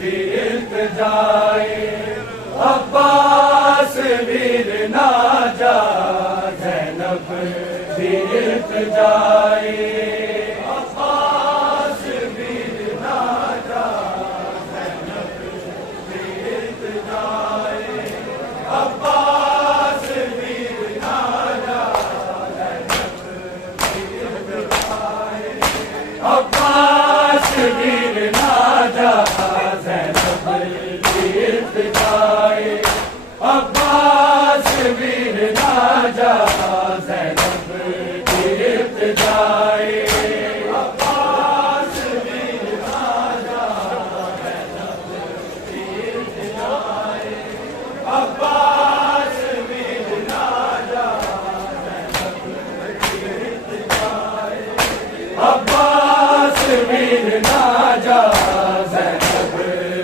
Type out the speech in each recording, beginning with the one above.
दीर्घ जाए अब्बास वीर ना जा ज़ैनब दीर्घ जाए अब्बास वीर ना जा ज़ैनब दीर्घ जाए अब्बास वीर ना जा ज़ैनब दीर्घ जाए अब्बास वीर ना जा ज़ैनब दीर्घ जाए अब्बास वीर ना जा ज़ैनब दीर्घ जाए अब्बास वीर ना जा ज़ैनब दीर्घ जाए अब्बास वीर ना जा ज़ैनब दीर्घ जाए अब्बास वीर ना जा ज़ैनब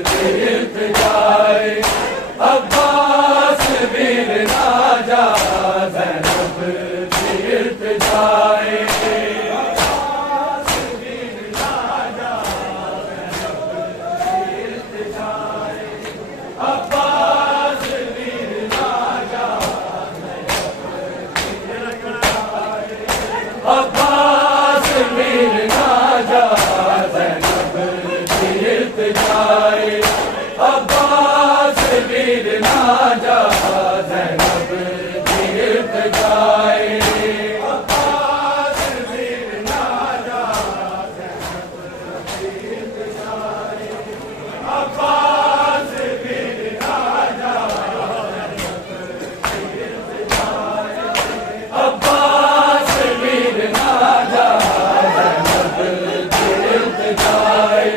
दीर्घ जाए अब्बास वीर ना जा ज़ैनब दीर्घ जाए अब्बास वीर ना जा ज़ैनब दीर्घ जाए अब्बास वीर ना जा अब्बास वीर ना जा ज़ैनब दीर्घ जाए अब्बास वीर ना जा ज़ैनब दीर्घ जाए अब्बास वीर ना जा ज़ैनब दीर्घ जाए अब्बास वीर ना जा अब्बास वीर ना जा ज़ैनब दीर्घ जाए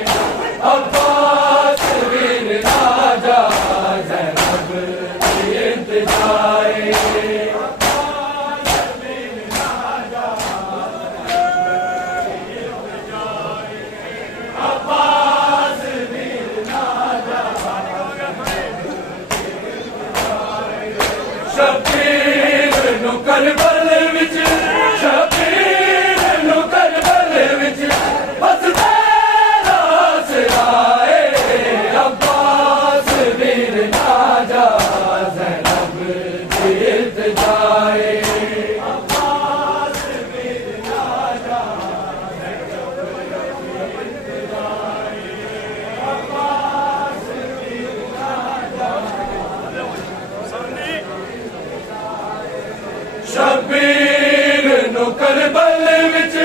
अब्बास वीर ना जा ज़ैनब दीर्घ जाए अब्बास वीर ना जा अब्बास वीर ना जा शबीर नु करबल विच शबीर नु करबल विच बस तेरा सिराए अब्बास वीर ना जा ज़ैनब दीर्घ जाए अब्बास वीर ना जा ज़ैनब दीर्घ जाए अब्बास वीर ना जा शबीर नु करबल विच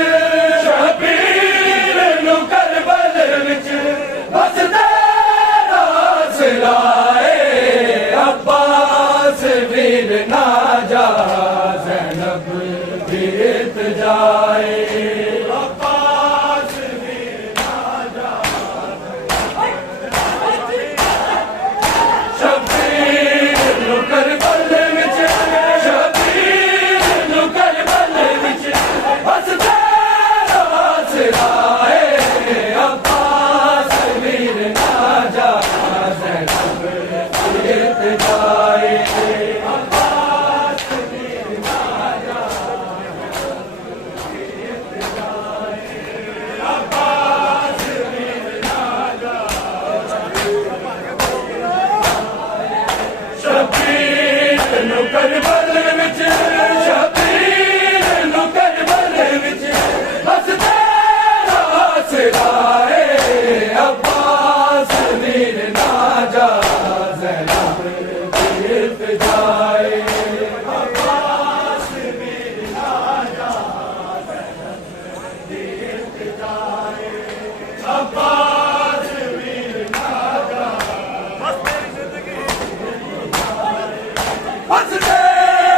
शबीर नु करबल विच बस तेरा सिराए अब्बास वीर ना जा ज़ैनब दीर्घ जाए अब्बास वीर ना जा शबीर नु करबल विच शबीर नु करबल विच बस तेरा सिराए अब्बास वीर ना जा ज़ैनब दीर्घ जाए अब्बास वीर ना जा दीर्घ जाए अब्बास वीर ना जा शबीर नु करबल विच शबीर नु करबल विच बस तेरा सिराए अब्बास वीर ना जा ज़ैनब दीर्घ जाए अब्बास वीर ना जा ज़ैनब दीर्घ जाए अब्बास वीर ना जा बस तेरी जिंदगी बस तेरा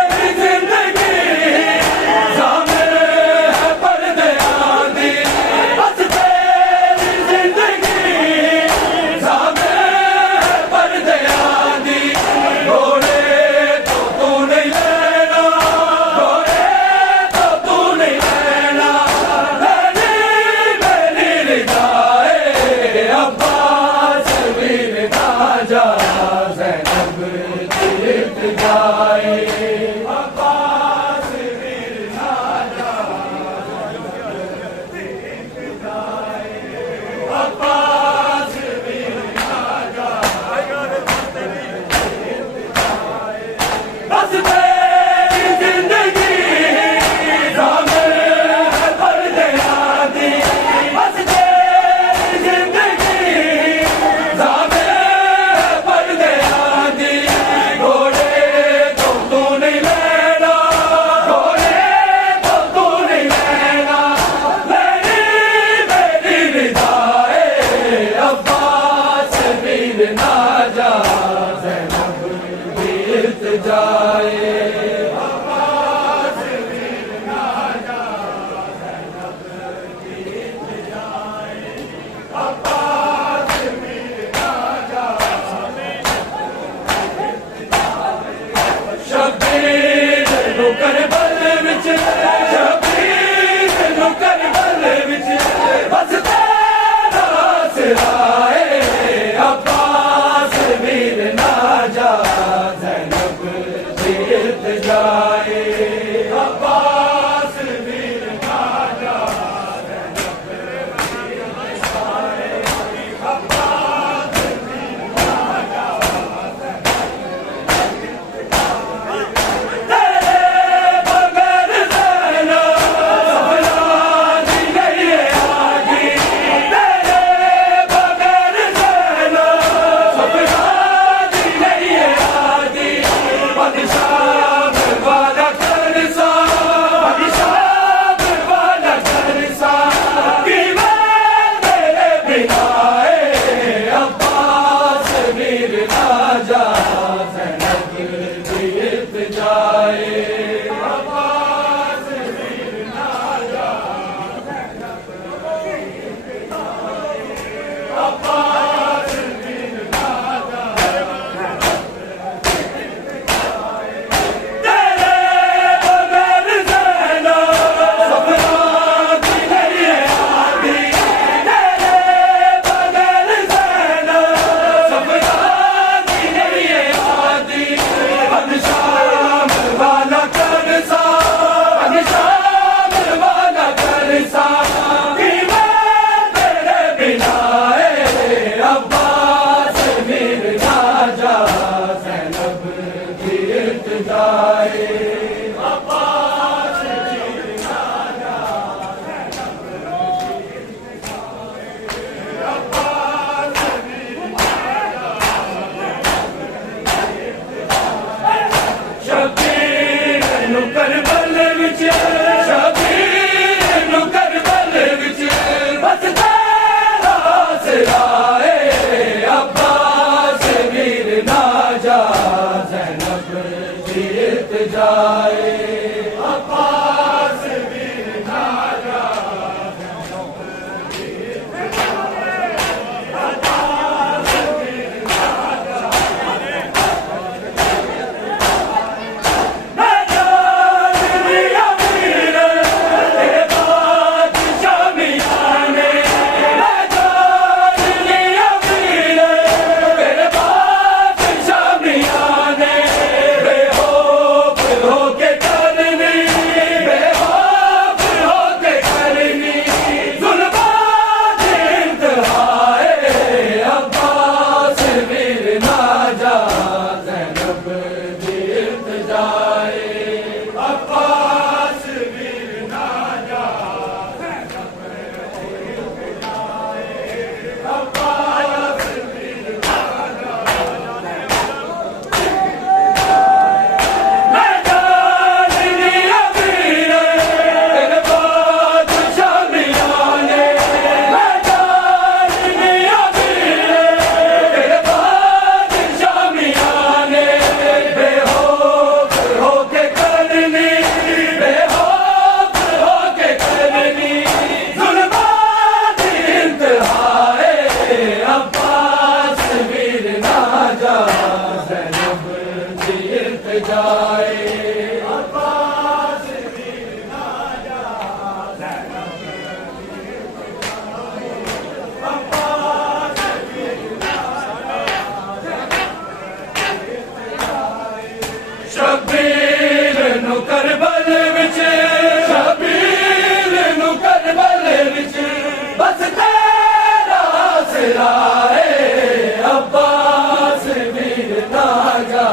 आसराए अब्बास वीर नाजा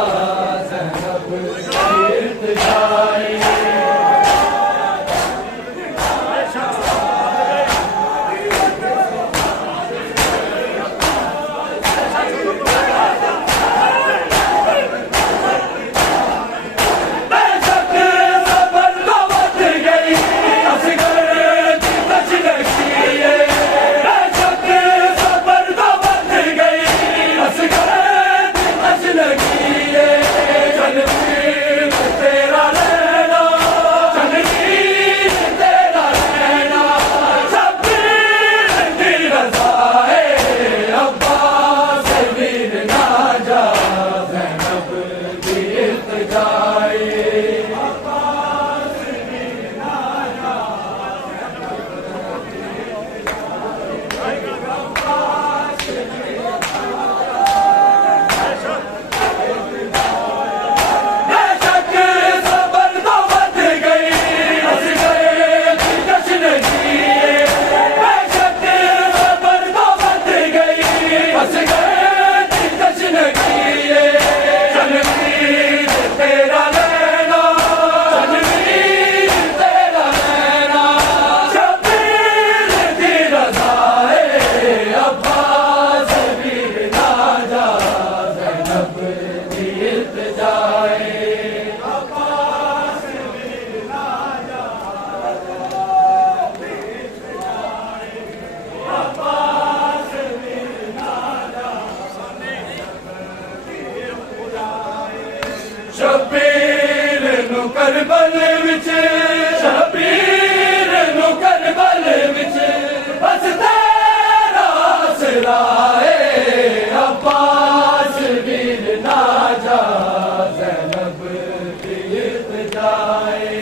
ज़ैनब गिरत जाए। शबीर नु करबल विच शबीर नु करबल विच बस तेरा आसराए अब्बास वीर नाजा ज़ैनब गिरत जाए।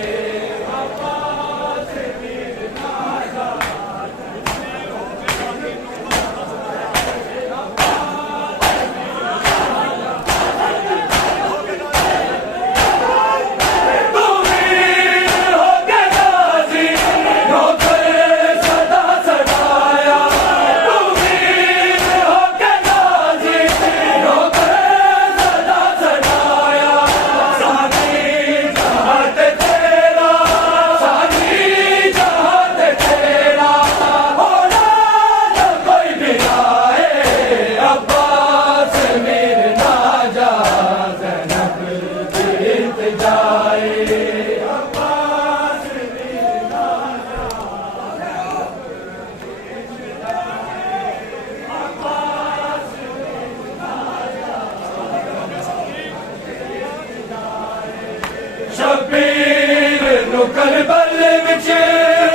शबीर नु करबल विच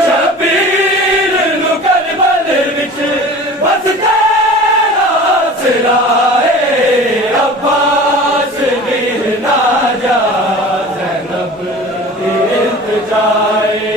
शबीर नु करबल विच बस तेरा आसराए अब्बास वीर नाजा ज़ैनब गिरत जाए।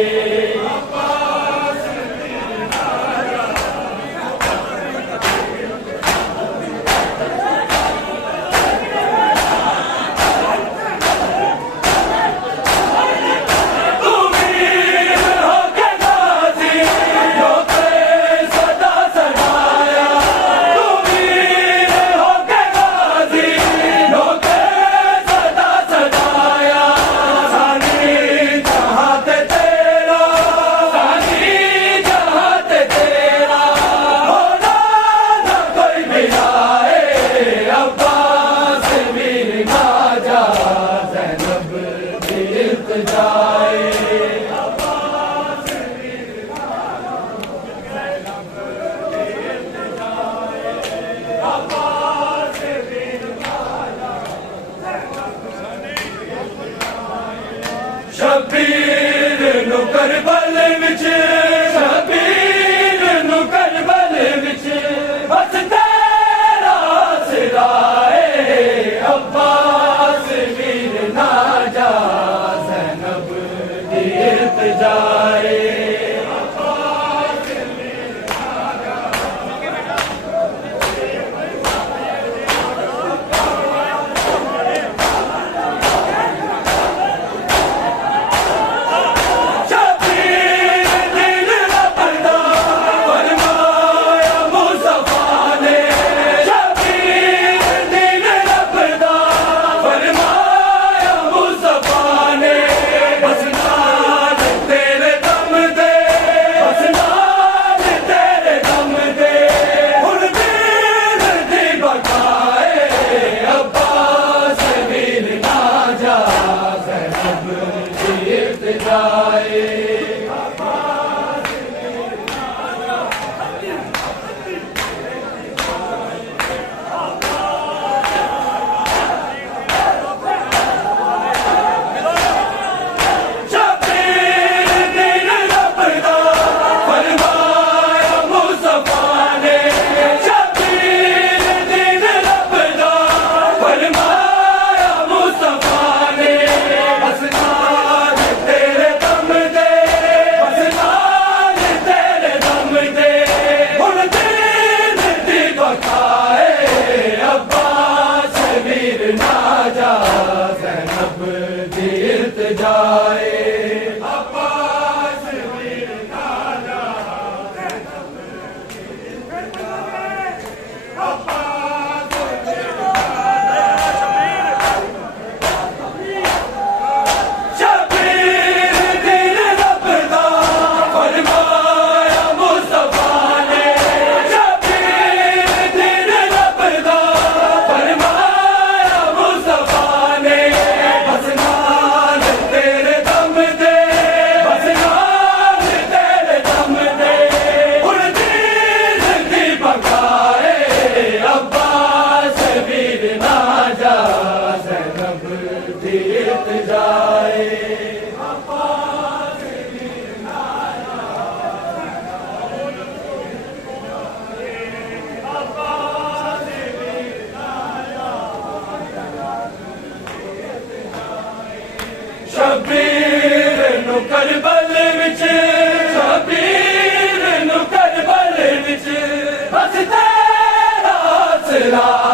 शबीर नु करबल विच शबीर नु करबल विच बस तेरा आसराए अब्बास वीर नाजा ज़ैनब गिरत जाए। शबीर ला